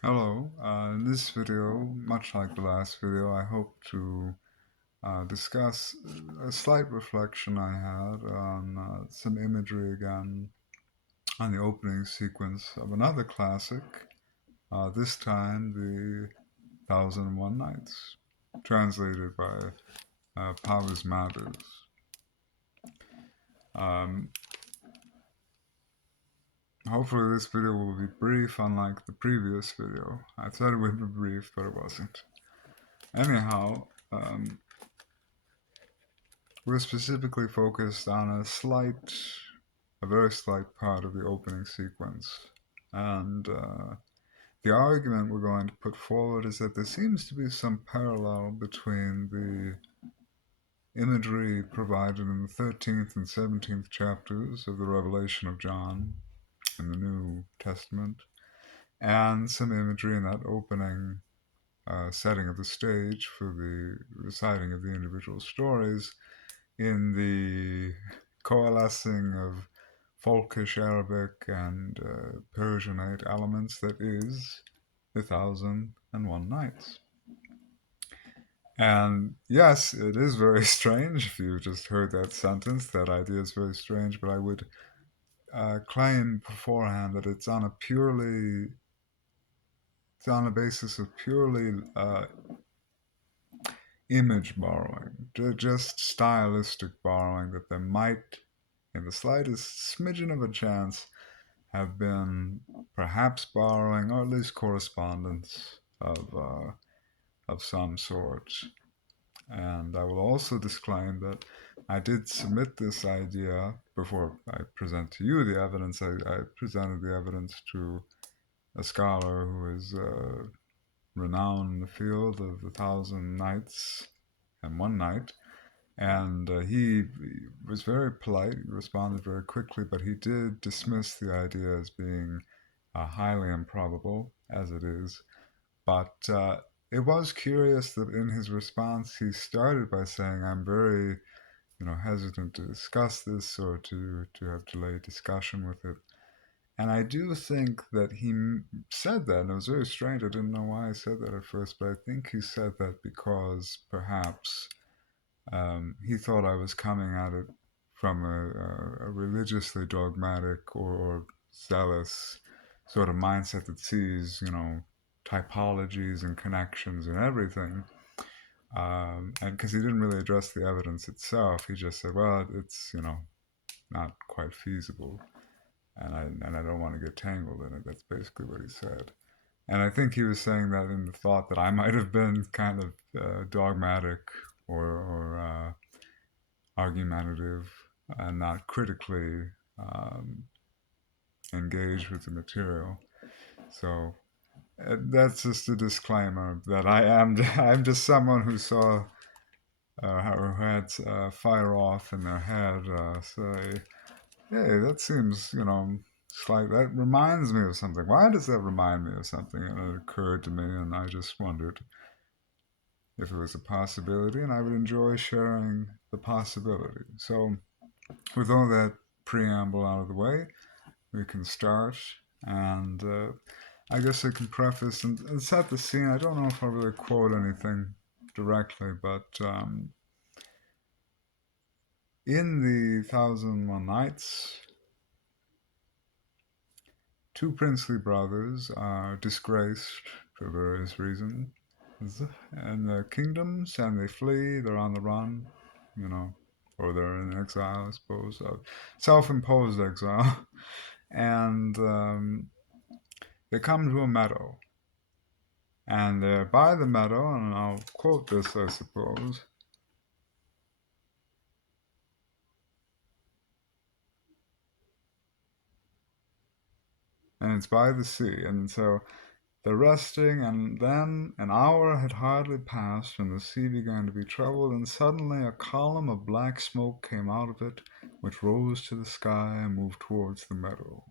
Hello, in this video, much like the last video, I hope to discuss a slight reflection I had on some imagery again on the opening sequence of another classic, this time the Thousand and One Nights, translated by Powers Mathers. Um, Hopefully this video will be brief, unlike the previous video. I thought it would be brief, but it wasn't. Anyhow, we're specifically focused on a very slight part of the opening sequence. And the argument we're going to put forward is that there seems to be some parallel between the imagery provided in the 13th and 17th chapters of the Revelation of John in the New Testament and some imagery in that opening setting of the stage for the reciting of the individual stories in the coalescing of folkish Arabic and Persianate elements that is the Thousand and One Nights. And yes, it is very strange if you just heard that sentence. That idea is very strange, but I would claim beforehand that it's on a basis of purely image borrowing, just stylistic borrowing, that there might, in the slightest smidgen of a chance, have been perhaps borrowing or at least correspondence of some sort. And I will also disclaim that I did submit this idea before I present to you the evidence. I presented the evidence to a scholar who is renowned in the field of the Thousand Nights and One Night. And he was very polite, he responded very quickly, but he did dismiss the idea as being highly improbable, as it is. But it was curious that in his response he started by saying, "I'm very, hesitant to discuss this or to have delayed discussion with it." And I do think that he said that, and it was very strange. I didn't know why he said that at first, but I think he said that because perhaps he thought I was coming at it from a religiously dogmatic or zealous sort of mindset that sees, typologies and connections and everything. And because he didn't really address the evidence itself, he just said, "Well, it's not quite feasible, and I don't want to get tangled in it." That's basically what he said. And I think he was saying that in the thought that I might have been kind of dogmatic or argumentative and not critically um, engaged with the material. So that's just a disclaimer that I'm just someone who saw who had fire off in their head say, "Hey, that seems slight. That reminds me of something. Why does that remind me of something?" And it occurred to me, and I just wondered if it was a possibility, and I would enjoy sharing the possibility. So, with all that preamble out of the way, we can start. And I guess I can preface and set the scene. I don't know if I'll really quote anything directly, but in the Thousand and One Nights, two princely brothers are disgraced for various reasons in their kingdoms, and they flee. They're on the run, you know, or they're in exile, I suppose, self-imposed exile, and they come to a meadow, and they're by the meadow, and I'll quote this, I suppose. And it's by the sea, and so they're resting, and then an hour had hardly passed when the sea began to be troubled, and suddenly a column of black smoke came out of it, which rose to the sky and moved towards the meadow.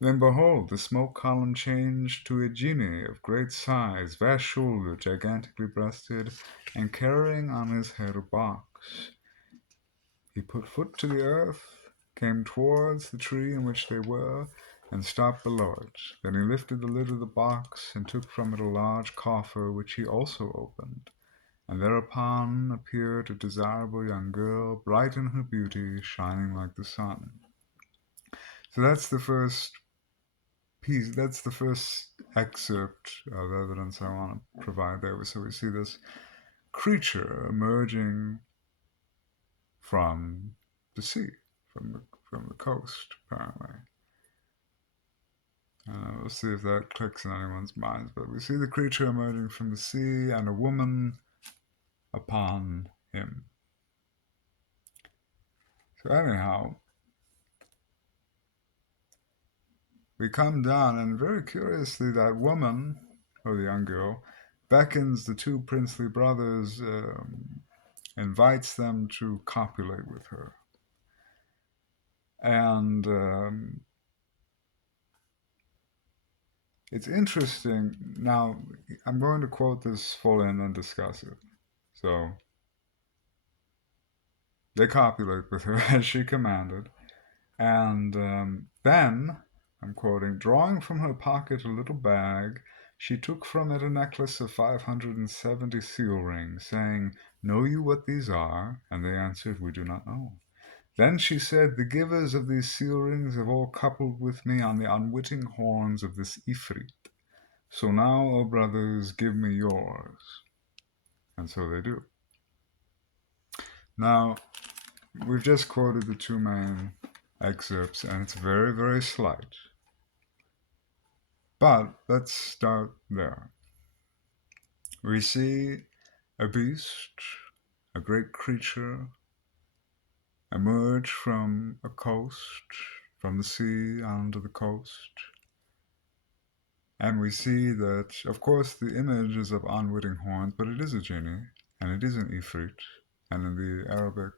Then behold, the smoke column changed to a genie of great size, vast-shouldered, gigantically breasted, and carrying on his head a box. He put foot to the earth, came towards the tree in which they were, and stopped below it. Then he lifted the lid of the box and took from it a large coffer, which he also opened. And thereupon appeared a desirable young girl, bright in her beauty, shining like the sun. So that's the first piece, that's the first excerpt of evidence I want to provide there. So we see this creature emerging from the sea, from the coast, apparently. We'll see if that clicks in anyone's minds. But we see the creature emerging from the sea and a woman upon him. So anyhow, we come down, and very curiously, that woman, or the young girl, beckons the two princely brothers, invites them to copulate with her. And it's interesting. Now, I'm going to quote this fully and then discuss it. So, they copulate with her as she commanded. And then, I'm quoting, drawing from her pocket a little bag, she took from it a necklace of 570 seal rings, saying, "Know you what these are?" And they answered, "We do not know." Then she said, "The givers of these seal rings have all coupled with me on the unwitting horns of this Ifrit. So now, O brothers, give me yours." And so they do. Now, we've just quoted the two main excerpts, and it's very, very slight. But let's start there. We see a beast, a great creature, emerge from a coast, from the sea onto the coast. And we see that, of course, the image is of unwitting horns, but it is a genie, and it is an Ifrit. And in the Arabic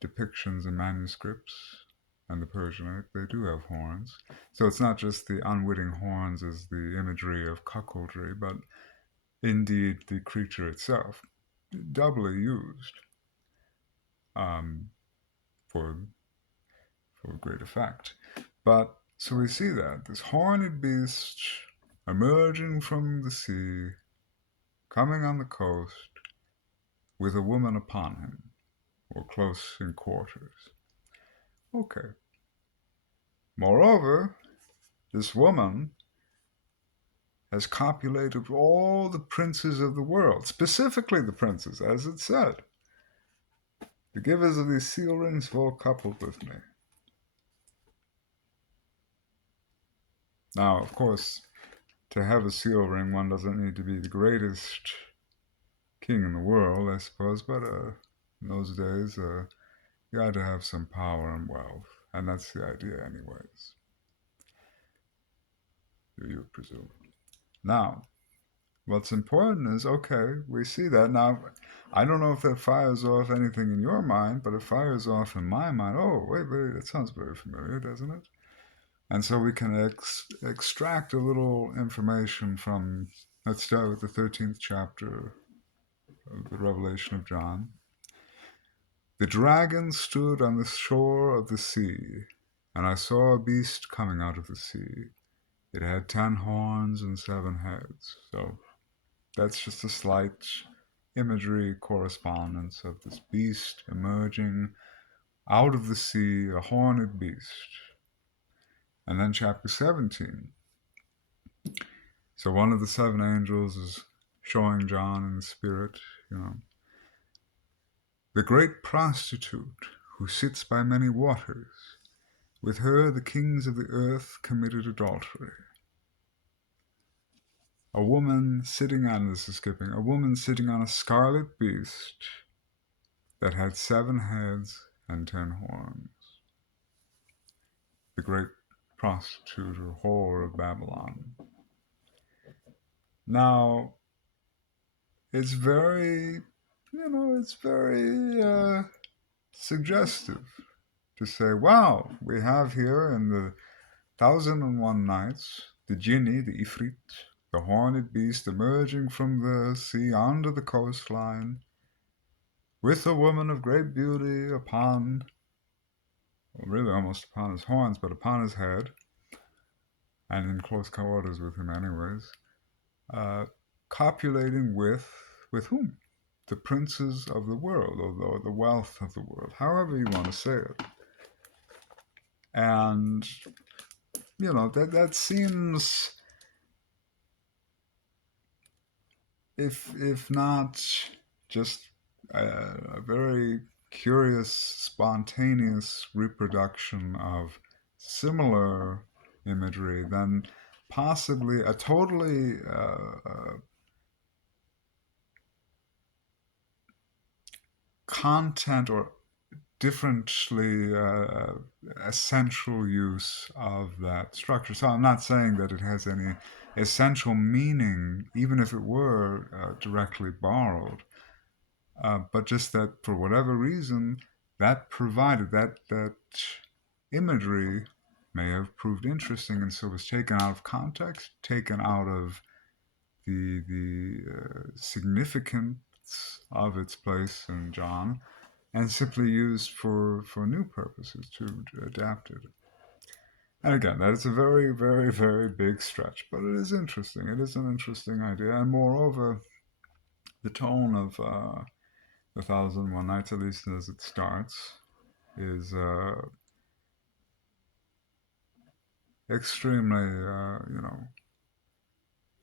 depictions and manuscripts, and the Persianic, they do have horns. So it's not just the unwitting horns as the imagery of cuckoldry, but indeed the creature itself, doubly used for great effect. But so we see that this horned beast emerging from the sea, coming on the coast, with a woman upon him, or close in quarters. Okay. Moreover, this woman has copulated all the princes of the world, specifically the princes, as it said. The givers of these seal rings have all coupled with me. Now, of course, to have a seal ring, one doesn't need to be the greatest king in the world, I suppose, but in those days, you had to have some power and wealth, and that's the idea, anyways. You presume. Now, what's important is, okay, we see that. Now, I don't know if that fires off anything in your mind, but it fires off in my mind. Oh, wait, that sounds very familiar, doesn't it? And so we can extract a little information from, let's start with the 13th chapter of the Revelation of John. The dragon stood on the shore of the sea, and I saw a beast coming out of the sea. It had 10 horns and 7 heads. So that's just a slight imagery correspondence of this beast emerging out of the sea, a horned beast. And then chapter 17. So one of the 7 angels is showing John in the spirit, the great prostitute who sits by many waters. With her the kings of the earth committed adultery. A woman sitting on a scarlet beast that had 7 heads and 10 horns. The great prostitute or whore of Babylon. Now, it's very, suggestive to say, wow, we have here in the 1001 Nights, the Jinni, the Ifrit, the horned beast emerging from the sea onto the coastline, with a woman of great beauty upon, well, really almost upon his horns, but upon his head, and in close quarters with him, anyways, uh, copulating with whom? The princes of the world, or the wealth of the world, however you want to say it. And that seems, if not just a very curious, spontaneous reproduction of similar imagery, then possibly a totally content or differently essential use of that structure. So I'm not saying that it has any essential meaning, even if it were directly borrowed, but just that for whatever reason, that provided that imagery may have proved interesting, and so was taken out of context, taken out of the significance of its place in John, and simply used for new purposes to adapt it. And again, that is a very, very, very big stretch, but it is interesting. It is an interesting idea, and moreover, the tone of The Thousand and One Nights, at least as it starts, is extremely,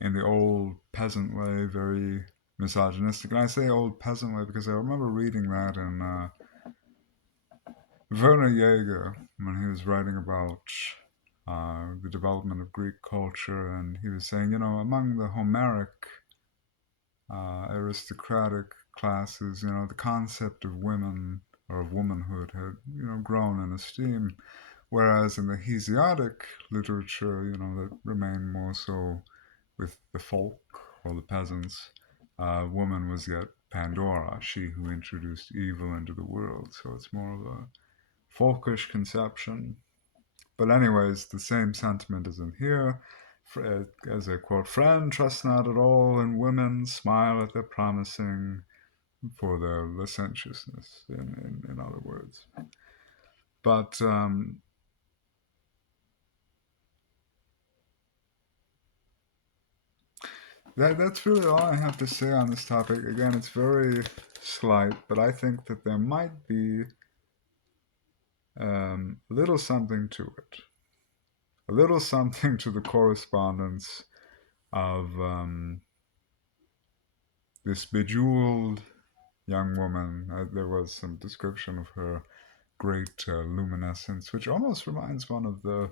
in the old peasant way, very misogynistic. And I say old peasant way because I remember reading that in Werner Jaeger, when he was writing about the development of Greek culture, and he was saying, among the Homeric aristocratic classes, the concept of women or of womanhood had, grown in esteem, whereas in the Hesiodic literature, that remained more so with the folk or the peasants, woman was yet Pandora, she who introduced evil into the world. So it's more of a folkish conception. But anyways, the same sentiment is in here. As a quote, friend, trust not at all in women, smile at their promising for their licentiousness, in other words. But that's really all I have to say on this topic. Again, it's very slight, but I think that there might be a little something to it. A little something to the correspondence of this bejeweled young woman. There was some description of her great luminescence, which almost reminds one of the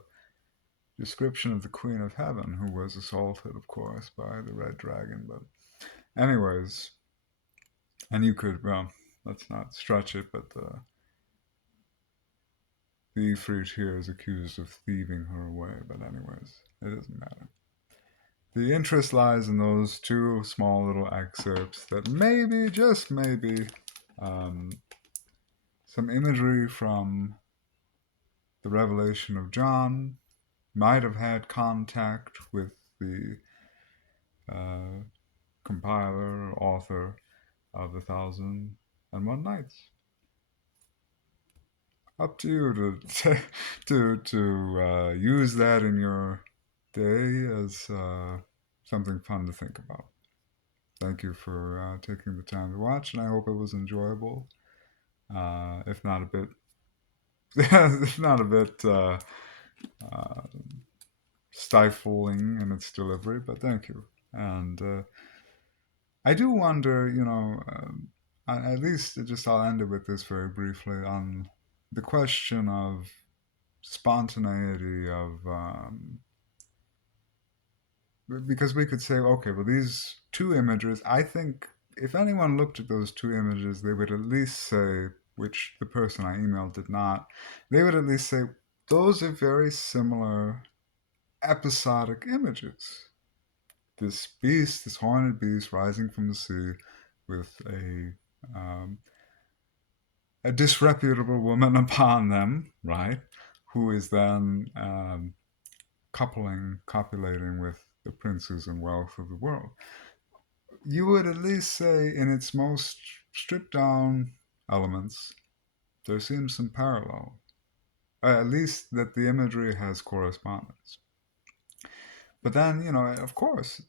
description of the Queen of Heaven, who was assaulted, of course, by the red dragon. But, anyways, and you could, well, let's not stretch it, but the Ifrit here is accused of thieving her away. But, anyways, it doesn't matter. The interest lies in those two small little excerpts that maybe, just maybe, um, some imagery from the Revelation of John might have had contact with the uh, compiler or author of The Thousand and One Nights. Up to you to use that in your day as something fun to think about. Thank you for taking the time to watch, and I hope it was enjoyable. If not a bit, if not a bit uh, stifling in its delivery, but thank you. And I do wonder, at least just I'll end it with this very briefly on the question of spontaneity of because we could say, okay, well, these two images, I think if anyone looked at those two images, they would at least say, which the person I emailed did not, they would at least say, those are very similar episodic images. This beast, this horned beast rising from the sea with a disreputable woman upon them, right? Who is then copulating with the princes and wealth of the world. You would at least say, in its most stripped down elements, there seems some parallel. At least that the imagery has correspondence. But then, of course,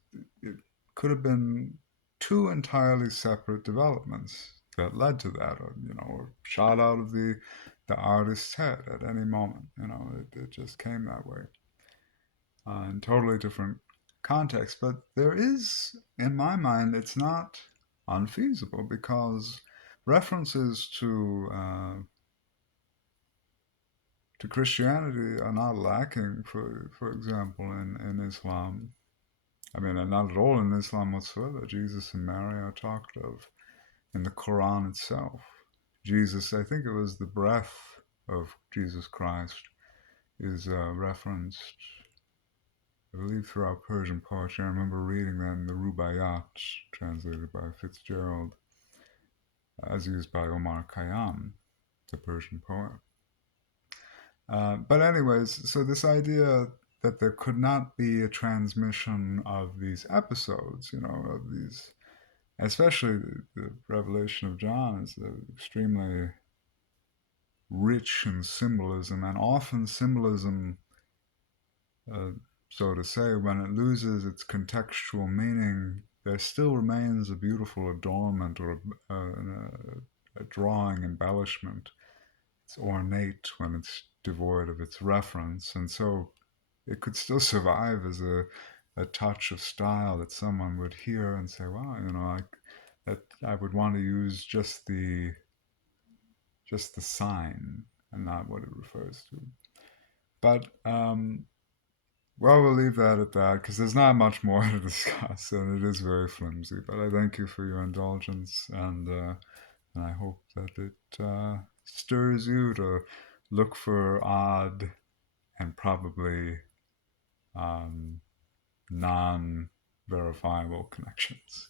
it could have been two entirely separate developments that led to that, or shot out of the artist's head at any moment. It just came that way in totally different context. But there is, in my mind, it's not unfeasible because references to Christianity are not lacking. For example, in Islam, I mean, not at all in Islam whatsoever. Jesus and Mary are talked of in the Quran itself. Jesus, I think it was the breath of Jesus Christ, is referenced, I believe, throughout Persian poetry. I remember reading that in the Rubaiyat, translated by Fitzgerald, as used by Omar Khayyam, the Persian poet. But anyways, so this idea that there could not be a transmission of these episodes, of these, especially the Revelation of John, is extremely rich in symbolism, and often symbolism, uh, so to say, when it loses its contextual meaning, there still remains a beautiful adornment or a drawing embellishment. It's ornate when it's devoid of its reference, and so it could still survive as a touch of style that someone would hear and say, "Wow, that I would want to use just the sign and not what it refers to." But well, we'll leave that at that because there's not much more to discuss, and it is very flimsy. But I thank you for your indulgence, and I hope that it stirs you to look for odd and probably non verifiable connections.